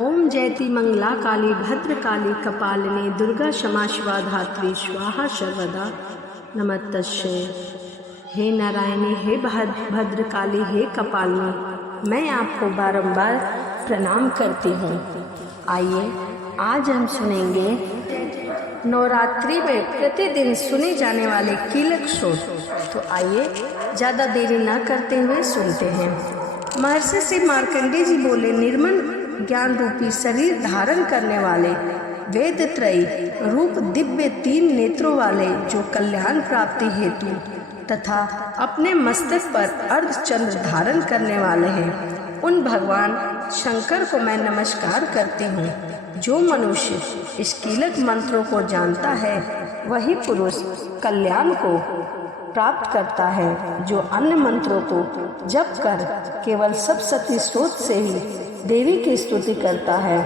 ओम जयति मंगला काली भद्र काली कपालिनी दुर्गा क्षमा शिवा धात्री स्वाहा सर्वदा नमस्तस्यै। हे नारायणी, हे भद्र काली, हे कपालिनी, मैं आपको बारंबार प्रणाम करती हूँ। आइए आज हम सुनेंगे नवरात्रि में प्रतिदिन सुने जाने वाले कीलक श्लोक। तो आइए ज़्यादा देरी न करते हुए सुनते हैं। महर्षि श्री मार्कंडेय जी बोले, निर्मल ज्ञान रूपी शरीर धारण करने वाले, वेद त्रयी रूप दिव्य 3 नेत्रों वाले, जो कल्याण प्राप्ति हेतु तथा अपने मस्तक पर अर्धचंद्र धारण करने वाले हैं, उन भगवान शंकर को मैं नमस्कार करती हूँ। जो मनुष्य इस कीलक मंत्रों को जानता है वही पुरुष कल्याण को प्राप्त करता है। जो अन्य मंत्रों को जप कर केवल सप्तशती स्तोत्र से ही देवी की स्तुति करता है,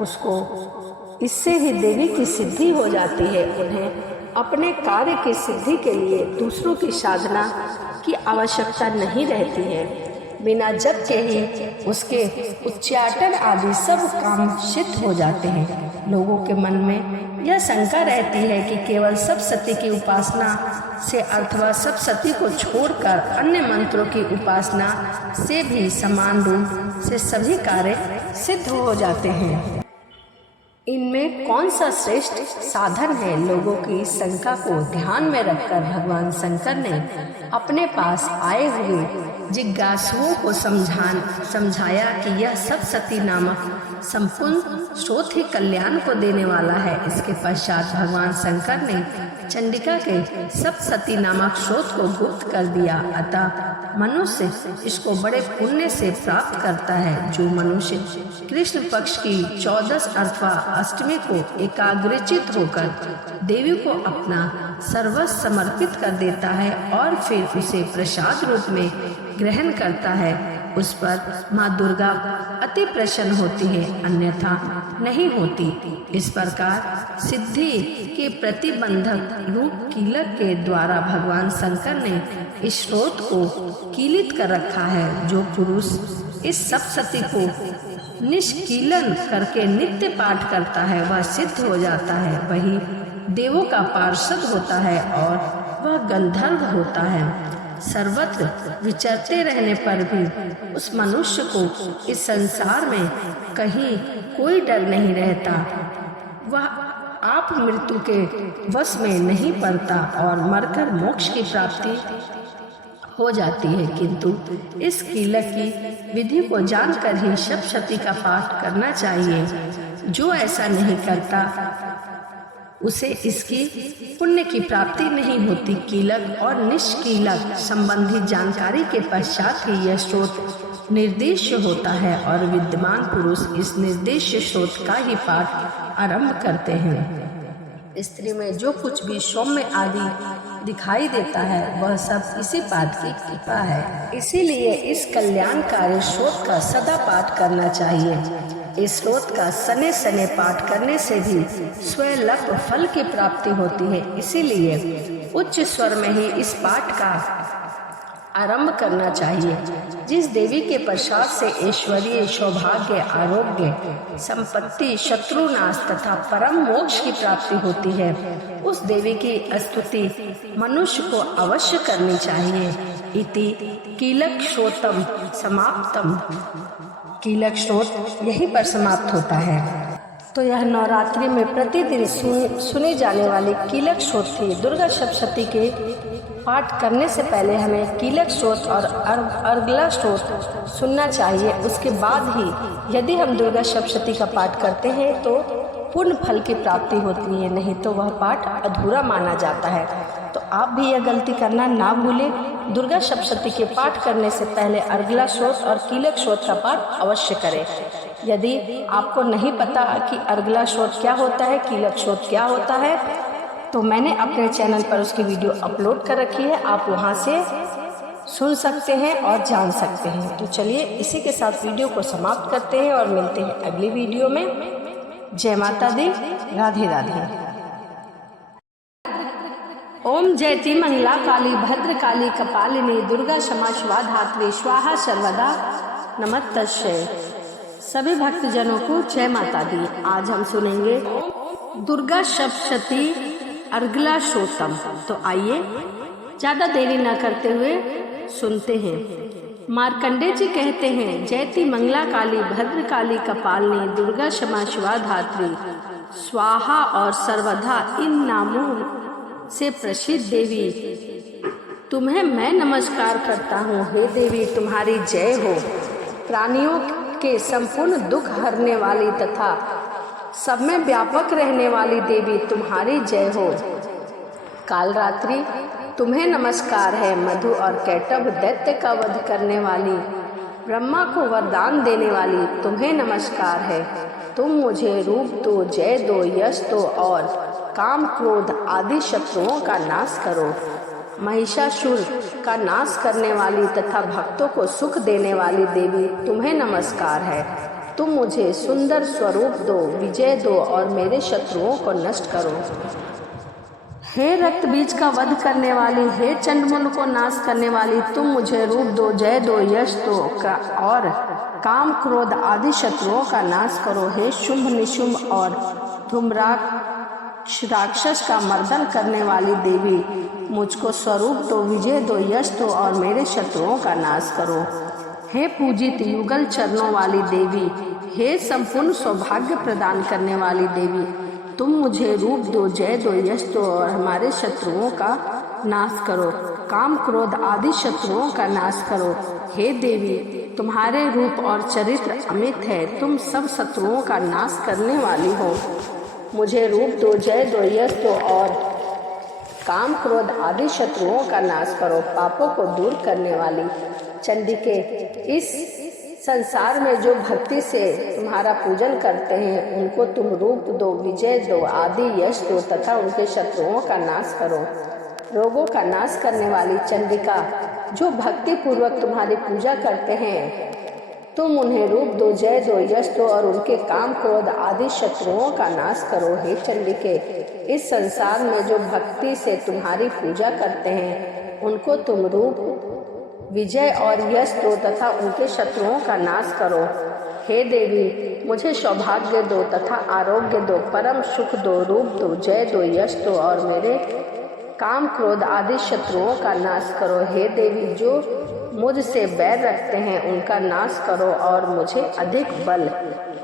उसको इससे ही देवी की सिद्धि हो जाती है। उन्हें अपने कार्य की सिद्धि के लिए दूसरों की साधना की आवश्यकता नहीं रहती है। बिना जप के ही उसके उच्चाटन आदि सब काम सिद्ध हो जाते हैं। लोगों के मन में यह शंका रहती है कि केवल सप्तशती की उपासना से अथवा सप्तशती को छोड़कर अन्य मंत्रों की उपासना से भी समान रूप से सभी कार्य सिद्ध हो जाते हैं। इनमें कौन सा श्रेष्ठ साधन है? लोगों की शंका को ध्यान में रखकर भगवान शंकर ने अपने पास आए हुए जिज्ञासुओं को समझाया कि यह सप्तशती नामक संपूर्ण स्रोत ही कल्याण को देने वाला है। इसके पश्चात भगवान शंकर ने चंडिका के सप्तशती नामक स्रोत को गुप्त कर दिया। अतः मनुष्य इसको बड़े पुण्य से प्राप्त करता है। जो मनुष्य कृष्ण पक्ष की 14 अथवा अष्टमी को एकाग्रचित होकर देवी को अपना सर्वस्व समर्पित कर देता है और फिर उसे प्रसाद रूप में ग्रहण करता है, उस पर माँ दुर्गा अति प्रसन्न होती है, अन्यथा नहीं होती। इस प्रकार सिद्धि के प्रतिबंधक रूप कीलक के द्वारा भगवान शंकर ने इस स्रोत को कीलित कर रखा है। जो पुरुष इस सप्तशती को निष्कीलन करके नित्य पाठ करता है वह सिद्ध हो जाता है, वही देवों का पार्षद होता है और वह गंधर्व होता है। सर्वत्र विचरते रहने पर भी उस मनुष्य को इस संसार में कहीं कोई डर नहीं रहता। वह आप मृत्यु के वश में नहीं पड़ता और मरकर मोक्ष की प्राप्ति हो जाती है। किंतु इस कीलक की विधि को जानकर ही सप्तशती का पाठ करना चाहिए। जो ऐसा नहीं करता उसे इसकी पुण्य की प्राप्ति नहीं होती। कीलक और निष्कीलक संबंधी जानकारी के पश्चात ही यह स्रोत निर्देश होता है और विद्वान पुरुष इस निर्देश स्रोत का ही पाठ आरंभ करते हैं। स्त्री में जो कुछ भी सौम्य आदि दिखाई देता है वह सब इसी पाठ की कृपा है। इसीलिए इस कल्याणकारी स्रोत का सदा पाठ करना चाहिए। इस स्रोत का सने सने पाठ करने से भी स्वयं फल की प्राप्ति होती है। इसीलिए उच्च स्वर में ही इस पाठ का आरंभ करना चाहिए। जिस देवी के प्रसाद से ऐश्वर्य, सौभाग्य, आरोग्य, संपत्ति, शत्रुनाश तथा परम मोक्ष की प्राप्ति होती है, उस देवी की स्तुति मनुष्य को अवश्य करनी चाहिए। इति कीलक श्रोतम समाप्तम। कीलक स्रोत यहीं पर समाप्त होता है। तो यह नवरात्रि में प्रतिदिन सुनी जाने वाली कीलक स्रोत थी। दुर्गा सप्तशती के पाठ करने से पहले हमें कीलक स्रोत और अर्गला स्रोत सुनना चाहिए। उसके बाद ही यदि हम दुर्गा सप्तशती का पाठ करते हैं तो पूर्ण फल की प्राप्ति होती है, नहीं तो वह पाठ अधूरा माना जाता है। तो आप भी यह गलती करना ना भूलें। दुर्गा सप्तशती के पाठ करने से पहले अर्गला स्रोत और कीलक स्रोत का पाठ अवश्य करें। यदि आपको नहीं पता कि अर्गला स्रोत क्या होता है, कीलक स्रोत क्या होता है, तो मैंने अपने चैनल पर उसकी वीडियो अपलोड कर रखी है, आप वहां से सुन सकते हैं और जान सकते हैं। तो चलिए इसी के साथ वीडियो को समाप्त करते हैं और मिलते हैं अगली वीडियो में। जय माता दी, राधे राधे। ओम जयति मंगला काली भद्र काली कपालिनी दुर्गा क्षमा शिवा धात्री स्वाहा सर्वदा नमस्तस्यै। सभी भक्तजनों को जय माता दी। आज हम सुनेंगे दुर्गा सप्तशती अर्गला श्रोतम। तो आइए ज्यादा देरी न करते हुए सुनते हैं। मार्कंडे जी कहते हैं, जयति मंगला काली भद्र काली कपालिनी दुर्गा क्षमा शिवा धात्री स्वाहा और सर्वधा इन नामों से प्रसिद्ध देवी तुम्हें मैं नमस्कार करता हूँ। हे देवी तुम्हारी जय हो। प्राणियों के संपूर्ण दुख हरने वाली तथा सब में व्यापक रहने वाली देवी तुम्हारी जय हो। कालरात्रि तुम्हें नमस्कार है। मधु और कैटभ दैत्य का वध करने वाली ब्रह्मा को वरदान देने वाली तुम्हें नमस्कार है। तुम मुझे रूप दो, जय दो, यश दो और काम क्रोध आदि शत्रुओं का नाश करो। महिषासुर का नाश करने वाली तथा भक्तों को सुख देने वाली देवी तुम्हें नमस्कार है। तुम मुझे सुंदर स्वरूप दो, विजय दो और मेरे शत्रुओं को नष्ट करो। हे रक्त बीज का वध करने वाली, हे चंडमुंड को नाश करने वाली, तुम मुझे रूप दो, जय दो, यश दो और काम क्रोध आदि शत्रुओं का नाश करो। हे शुंभ निशुंभ और धूम्राक्ष राक्षस का मर्दन करने वाली देवी मुझको स्वरूप दो, विजय दो, यश दो और मेरे शत्रुओं का नाश करो। हे पूजित युगल चरणों वाली देवी, हे संपूर्ण सौभाग्य प्रदान करने वाली देवी, तुम मुझे रूप दो, जय दो, यश दो और हमारे शत्रुओं का नाश करो। काम क्रोध आदि शत्रुओं का नाश करो। हे देवी तुम्हारे रूप और चरित्र अमित है। तुम सब शत्रुओं का नाश करने वाली हो। मुझे रूप दो, जय दो, यश दो और काम क्रोध आदि शत्रुओं का नाश करो। पापों को दूर करने वाली चंडिके, इस संसार में जो भक्ति से तुम्हारा पूजन करते हैं उनको तुम रूप दो, विजय दो, आदि यश दो तथा उनके शत्रुओं का नाश करो। रोगों का नाश करने वाली चंडिका, जो भक्ति पूर्वक तुम्हारी पूजा करते हैं तुम उन्हें रूप दो, जय दो, यश दो और उनके काम क्रोध आदि शत्रुओं का नाश करो। हे चंडिके, इस संसार में जो भक्ति से तुम्हारी पूजा करते हैं उनको तुम रूप, विजय और यश दो तथा उनके शत्रुओं का नाश करो। हे देवी मुझे सौभाग्य दो तथा आरोग्य दो, परम सुख दो, रूप दो, जय दो, यश दो और मेरे काम क्रोध आदि शत्रुओं का नाश करो। हे देवी जो मुझसे बैर रखते हैं उनका नाश करो और मुझे अधिक बल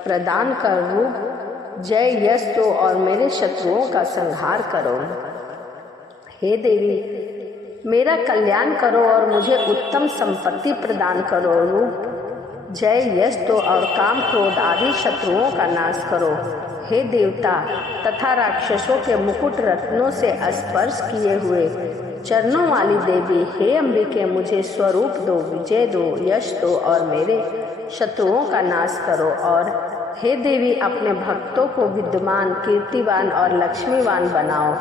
प्रदान कर रूप, जय, यश दो और मेरे शत्रुओं का संहार करो। हे देवी मेरा कल्याण करो और मुझे उत्तम संपत्ति प्रदान करो। रूप, जय, यश दो और काम क्रोध आदि शत्रुओं का नाश करो। हे देवता तथा राक्षसों के मुकुट रत्नों से स्पर्श किए हुए चरणों वाली देवी, हे अंबिके मुझे स्वरूप दो, विजय दो, यश दो और मेरे शत्रुओं का नाश करो। और हे देवी अपने भक्तों को विद्यमान, कीर्तिवान और लक्ष्मीवान बनाओ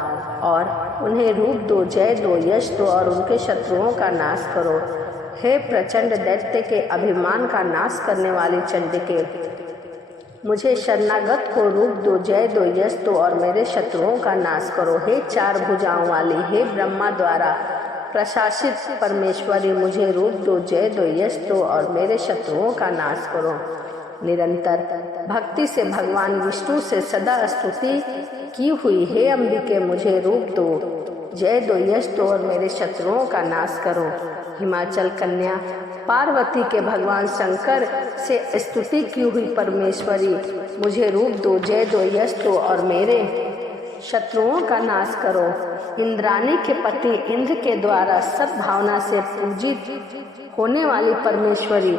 और उन्हें रूप दो, जय दो, यश दो और उनके शत्रुओं का नाश करो। हे प्रचंड दैत्य के अभिमान का नाश करने वाली चंडिके, मुझे शरणागत को रूप दो, जय दो, यश दो और मेरे शत्रुओं का नाश करो। हे चार भुजाओं वाली, हे ब्रह्मा द्वारा प्रशासित परमेश्वरी, मुझे रूप दो, जय दो, यश दो और मेरे शत्रुओं का नाश करो। निरंतर भक्ति से भगवान विष्णु से सदा स्तुति की हुई, हे अंबिके मुझे रूप दो, जय दो, यश दो और मेरे शत्रुओं का नाश करो। हिमाचल कन्या पार्वती के भगवान शंकर से स्तुति की हुई परमेश्वरी, मुझे रूप दो, जय दो, यश दो और मेरे शत्रुओं का नाश करो। इंद्राणी के पति इंद्र के द्वारा सद्भावना से पूजित होने वाली परमेश्वरी,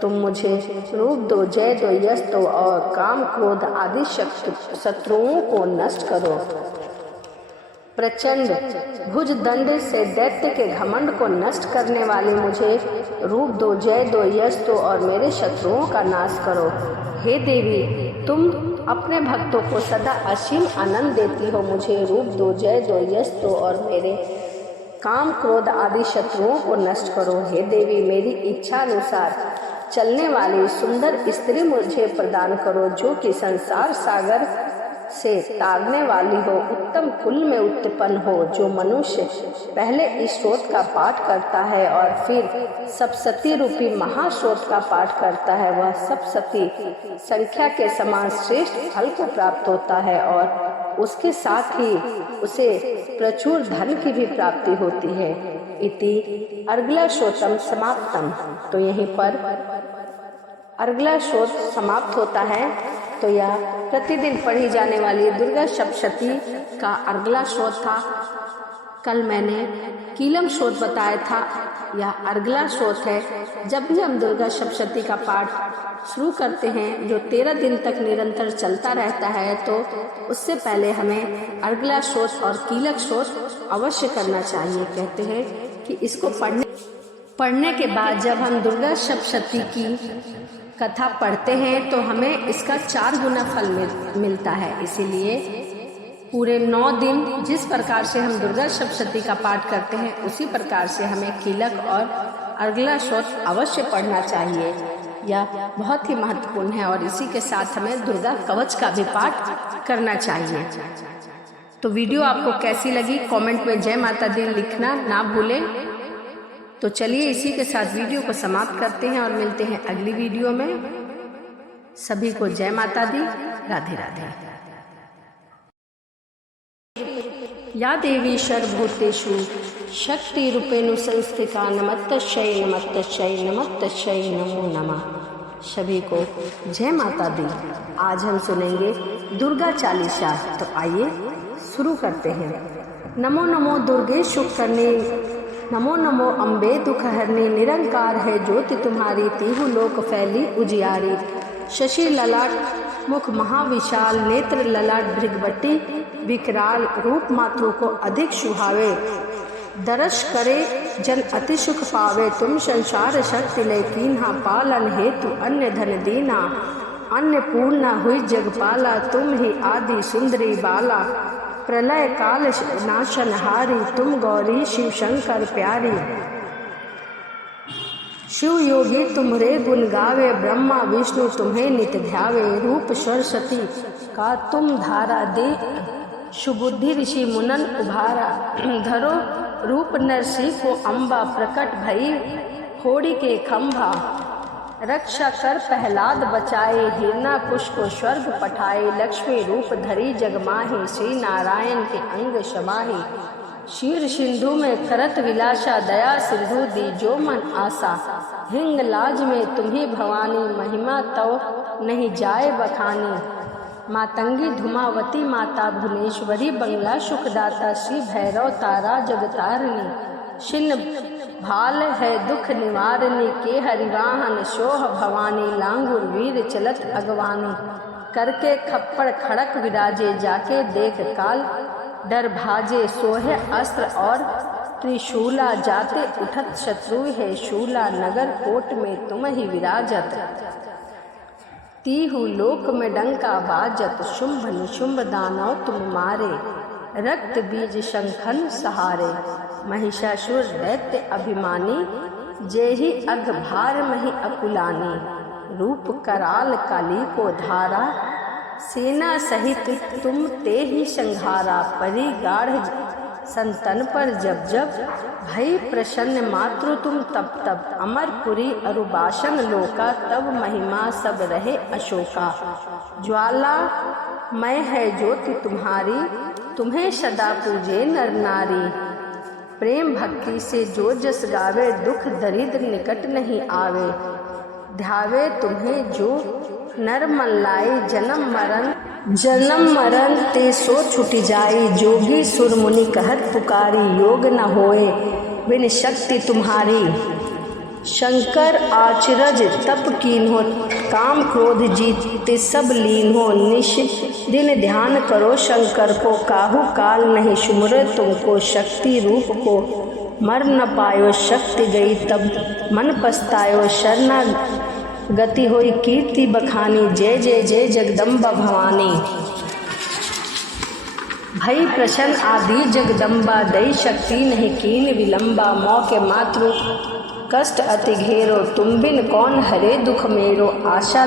तुम मुझे रूप दो, जय दो, यश दो और काम क्रोध आदि शत्रुओं को नष्ट करो। प्रचंड भुज दंड से दैत्य के घमंड को नष्ट करने वाली, मुझे रूप दो, जय दो, यश दो और मेरे शत्रुओं का नाश करो। हे देवी तुम अपने भक्तों को सदा असीम आनंद देती हो, मुझे रूप दो, जय दो, यश दो और मेरे काम क्रोध आदि शत्रुओं को नष्ट करो। हे देवी मेरी इच्छा अनुसार चलने वाली सुंदर स्त्री मुझे प्रदान करो, जो कि संसार सागर से तारने वाली हो, उत्तम कुल में उत्पन्न हो। जो मनुष्य पहले इस स्रोत का पाठ करता है और फिर सप्तशती रूपी महास्रोत का पाठ करता है, वह सप्तशती संख्या के समान श्रेष्ठ फल को प्राप्त होता है और उसके साथ ही उसे प्रचुर धन की भी प्राप्ति होती है। इति अर्गला श्रोतम समाप्तम। तो यहीं पर अर्गला श्रोत समाप्त होता है। तो यह प्रतिदिन पढ़ी जाने वाली दुर्गा सप्तशती का अर्गला श्रोत था। कल मैंने कीलम श्रोत बताया था, यह अर्गला श्रोत है। जब भी हम दुर्गा सप्तशती का पाठ शुरू करते हैं जो 13 दिन तक निरंतर चलता रहता है, तो उससे पहले हमें अर्गला श्रोत और कीलक श्रोत अवश्य करना चाहिए। कहते हैं कि इसको पढ़ने के बाद जब हम दुर्गा सप्तशती की कथा पढ़ते हैं तो हमें इसका 4 गुना फल मिलता है। इसीलिए पूरे 9 दिन जिस प्रकार से हम दुर्गा सप्तशती का पाठ करते हैं, उसी प्रकार से हमें कीलक और अर्गला श्रोत अवश्य पढ़ना चाहिए। यह बहुत ही महत्वपूर्ण है और इसी के साथ हमें दुर्गा कवच का भी पाठ करना चाहिए। तो वीडियो आपको कैसी लगी कमेंट में जय माता दी लिखना ना भूलें। तो चलिए इसी के साथ वीडियो को समाप्त करते हैं और मिलते हैं अगली वीडियो में। सभी को जय माता दी, राधे राधे। या देवी सर्वभूतेषु शक्ति रूपेण संस्थिता नमस्तस्यै नमस्तस्यै नमस्तस्यै नमो नमः। सभी को जय माता दी। आज हम सुनेंगे दुर्गा चालीसा। तो आइए शुरू करते हैं। नमो नमो दुर्गे सुख करने, नमो नमो अम्बे दुख हरनी। निरंकार है ज्योति तुम्हारी, तीहु लोक फैली उजियारी। शशि ललाट मुख महाविशाल, नेत्र ललाट भृगवती विकराल। रूप मातृ को अधिक सुहावे, दर्श करे जन अति सुख पावे। तुम संसार शक्ति ले कीन्हा, पालन हेतु अन्य धन दीना। अन्नपूर्णा हुई जगपाला, तुम ही आदि सुंदरी बाला। प्रलय काल नाशनहारी, तुम गौरी शिव शंकर प्यारी। शिव योगी तुम्हारे गुण गावे, ब्रह्मा विष्णु तुम्हें नित ध्यावे। रूप सरस्वती का तुम धारा, दे सुबुद्धि ऋषि मुनन उभारा। धरो रूप नरसिंह को अम्बा, प्रकट भई होड़ी के खंभा। रक्षा कर प्रहलाद बचाए, हिरणाकुश को स्वर्ग पठाए। लक्ष्मी रूप धरी जगमाही, श्री नारायण के अंग समाही। शीर सिंधु में करत विलासा, दया सिंधु दी जो मन आशा। हिंग लाज में तुम्ही भवानी, महिमा तव नहीं जाए बखानी। मातंगी धुमावती माता, भुवनेश्वरी बंगला सुखदाता। श्री भैरव तारा जगतारिणी, छिन्न भाल है दुख निवारणी। के हरिवाहन सोह भवानी, लांगुर वीर चलत अगवानी। करके खप्पड़ खड़क विराजे, जाके देख काल डर भाजे। सोहे अस्त्र और त्रिशूला, जाते उठत शत्रु है शूला। नगर कोट में तुम ही विराजत, तीहु लोक में डंका बाजत। शुंभ निशुंभ दानव तुम मारे, रक्त बीज शंखन सहारे। महिषासुर दैत्य अभिमानी, जेहि अघ भार मही अकुलानी। रूप कराल काली को धारा, सेना सहित तुम ते ही संघारा। परी गाढ़ संतन पर जब जब, भई प्रसन्न मातृ तुम तब तब। अमरपुरी अरुबासन लोका, तब महिमा सब रहे अशोका। ज्वाला मैं है ज्योति तुम्हारी, तुम्हें सदा पूजे नर नारी। प्रेम भक्ति से जो जस गावे, दुख दरिद्र निकट नहीं आवे। ध्यावे तुम्हें जो नर मन लाई, जन्म मरण ते सो छुट जाई। जोगी सुर मुनि कहत पुकारी, योग न होए बिन शक्ति तुम्हारी। शंकर आचरज तप कीन हो, काम क्रोध जीते सब लीन हो। निश दिन ध्यान करो शंकर को, काहू काल नहीं सुमरे तुमको। शक्ति रूप को मर न पायो, शक्ति गई तब मन पछतायो। शरणा गति होई कीर्ति बखानी, जय जय जय जगदम्बा भवानी। भई प्रसन्न आदि जगदम्बा, दई शक्ति नहीं कीन विलंबा। मौके मातृ कष्ट अति घेरो, तुम बिन कौन हरे दुख मेरो। आशा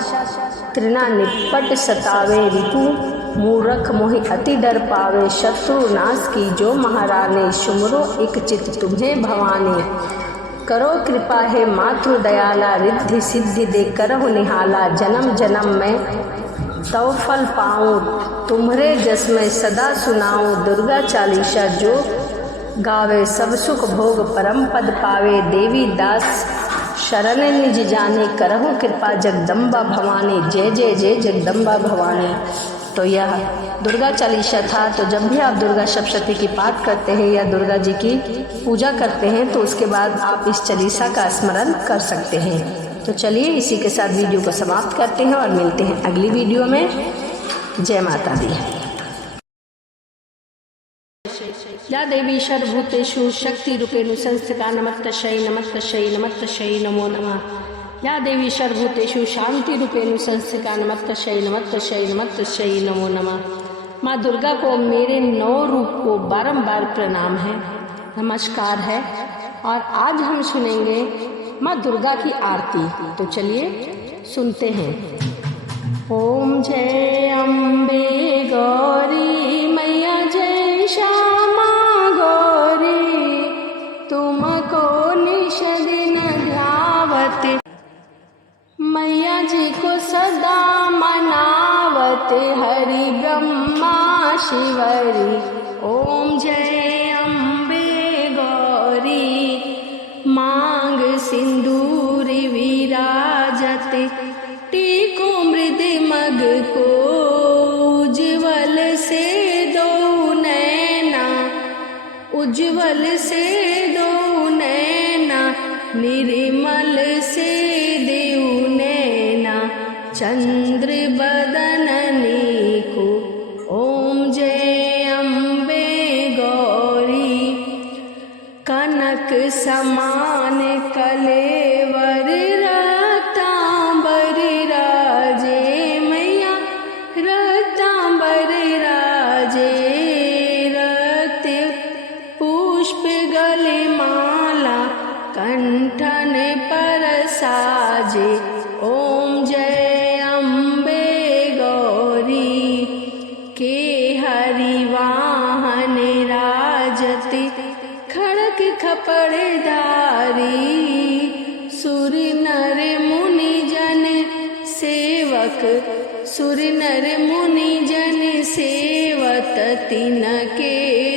तृणा निपट सतावे, रिपु मूर्ख मोहि अति डर पावे, शत्रु नाश की जो महारानी, सुमरो एक चित तुम्हें भवानी। करो कृपा है मातृ दयाला, रिद्धि सिद्धि दे करहु निहाला, जन्म जन्म में तव फल पाऊँ, तुम्हारे जस में सदा सुनाऊँ। दुर्गा चालीसा जो गावे, सब सुख भोग परम पद पावे, देवी दास शरण निज जाने, करहु कृपा जगदम्बा भवानी। जय जय जय जगदम्बा भवानी। तो यह दुर्गा चालीसा था। तो जब भी आप दुर्गा सप्तशती की पाठ करते हैं या दुर्गा जी की पूजा करते हैं तो उसके बाद आप इस चालीसा का स्मरण कर सकते हैं। तो चलिए इसी के साथ वीडियो को समाप्त करते हैं और मिलते हैं अगली वीडियो में। जय माता दी। या देवी सर्वभूतेषु शक्तिरूपेण संस्थिता, नमस्तस्यै नमस्तस्यै नमस्तस्यै नमो नमः। या देवी सर्वभूतेषु शांतिरूपेण संस्थिता, नमस्तस्यै नमस्तस्यै नमस्तस्यै नमो नमः। माँ दुर्गा को मेरे 9 रूप को बारंबार प्रणाम है, नमस्कार है। और आज हम सुनेंगे माँ दुर्गा की आरती। तो चलिए सुनते हैं। ओम जय अम्बे गौरी मैया, जय श्यामा गौरी, तुमको निश दिन ध्यावत, मैया जी को सदा मनावत, हरि ब्रह्मा शिवरी। ओम जय अम्बे गौरी, मांग सिंदूर विराजत, टीको मृदि मग को, उज्ज्वल से दो नैना, उज्ज्वल से दो नैना, निर्मल से देव नैना, चंद्र बदननी को। ओम जय अम्बे गौरी, कनक समान कलेवर, रतांबर राजे मैया, रतांबर राजे, रत पुष्प गले माला, कंठन पर साजे। ओम जय अम्बे गौरी, के हरि वाहन राजति, खड़ग खपड़धारी, सुर नर मुनि जन सेवक, सुर नर मुनि जन सेवत, तिनके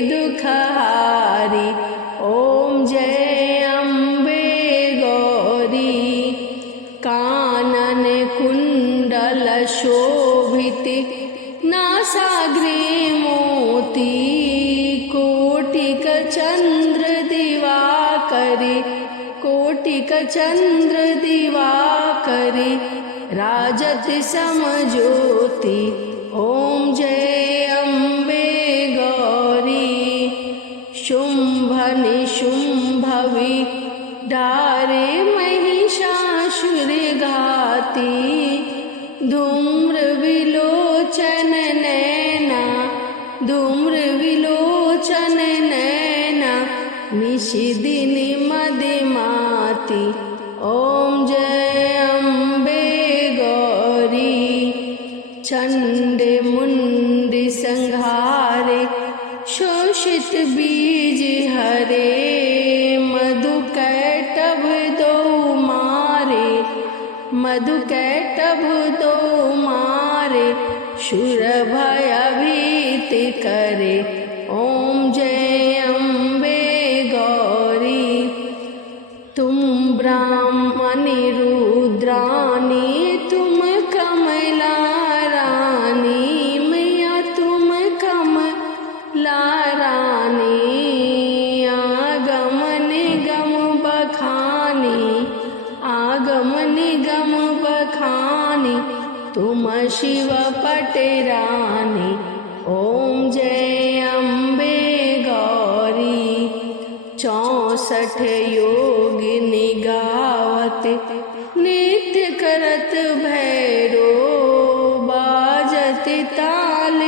दुखहारी। ओम जय अम्बे गौरी, कानन कुंडल शोभित, नासाग्रे मोती, कोटिक चंद्र दिवाकरे, कोटिक चंद्र दिवाकरे, राजत समज्योति। ओम जय अम्बे गौरी, शुंभ निशुंभ विडारे, महिषासुर घाती, धूम्र विलोचन नैना, धूम्र विलोचन नैना, निशिदिन मदिमाती। ओम जय अम्बे गौरी, चंड मुंड संहारे, शोषित बीज हरे, मधु कैटभ दो मारे, मधु कैटभ दो मारे, शूर भयभीत करे। ओम जय अम्बे गौरी, तुम ब्राह्मणी रुद्रानी, तुम कमला रानी मैया, तुम कमला रानी, आगम निगम बखानी, आगम निगम बखानी, तुम शिव पटरानी। ओम जय अम्बे गौरी, 64 योग निगावत, नित्य करत भैरो, बाजत ताल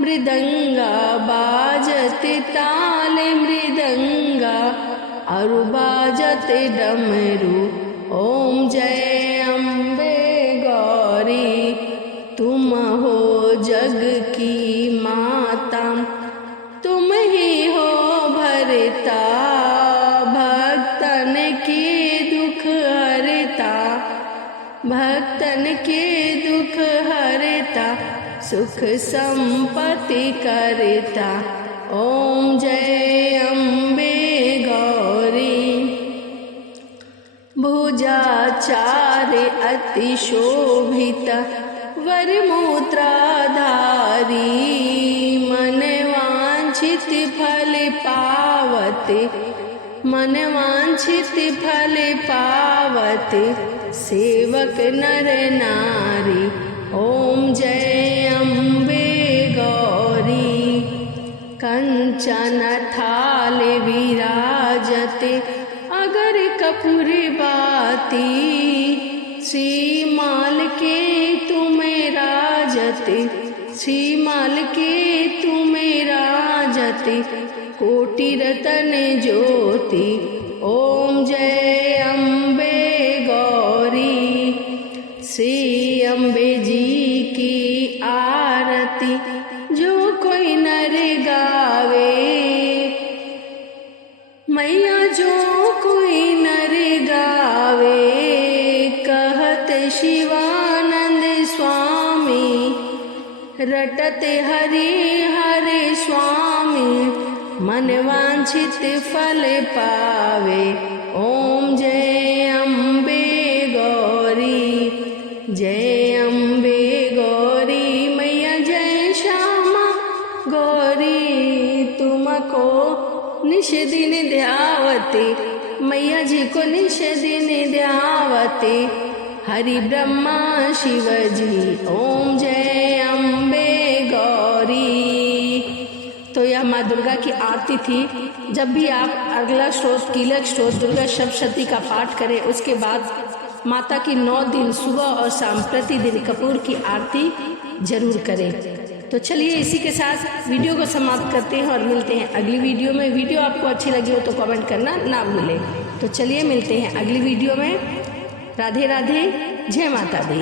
मृदंगा, बाजत ताल मृदंगा, अरु बाजत डमरू। ओम जय अम्बे गौरी, तुम हो जग की माता, तुम ही हो भरता भक्तन के दुख हरता, भक्तन के दुख हरता, सुख संपत्ति करता। ओम जय अम्बे गौरी। भुजाचार्य अति शोभित वरमूत्राधारी, मन वांछित फल पावते, मन वांछित फल पावते, सेवक नर नारी। ओम जय अम्बे गौरी। कंचन थाल विराजते अगर कपूर बाती, श्रीमाल के तुम्हें राजते, श्रीमाल के तुम्हें राजते, कोटि रतन ज्योति। ओम जय अम्बे गौरी। श्री अम्बे जी की आरती जो कोई नर गावे, मैया जो कोई नर गावे, कहत शिवानंद स्वामी, रटत हरि हरे स्वामी, मन वांछित फल पावे। ओम जय अम्बे गौरी। जय अम्बे गौरी मैया जय श्यामा गौरी, तुमको निश दिन ध्यावते, मैया जी को निश दिन ध्यावते, हरि ब्रह्मा शिव जी। ओम जय अम्बे गौरी। तो यह माँ दुर्गा की आरती थी। जब भी आप अगला श्लोक कीलक श्लोक दुर्गा सप्तशती का पाठ करें, उसके बाद माता की 9 दिन सुबह और शाम प्रतिदिन कपूर की आरती जरूर करें। तो चलिए इसी के साथ वीडियो को समाप्त करते हैं और मिलते हैं अगली वीडियो में। वीडियो आपको अच्छी लगी हो तो कमेंट करना ना भूलें। तो चलिए मिलते हैं अगली वीडियो में। राधे राधे, जय माता दी।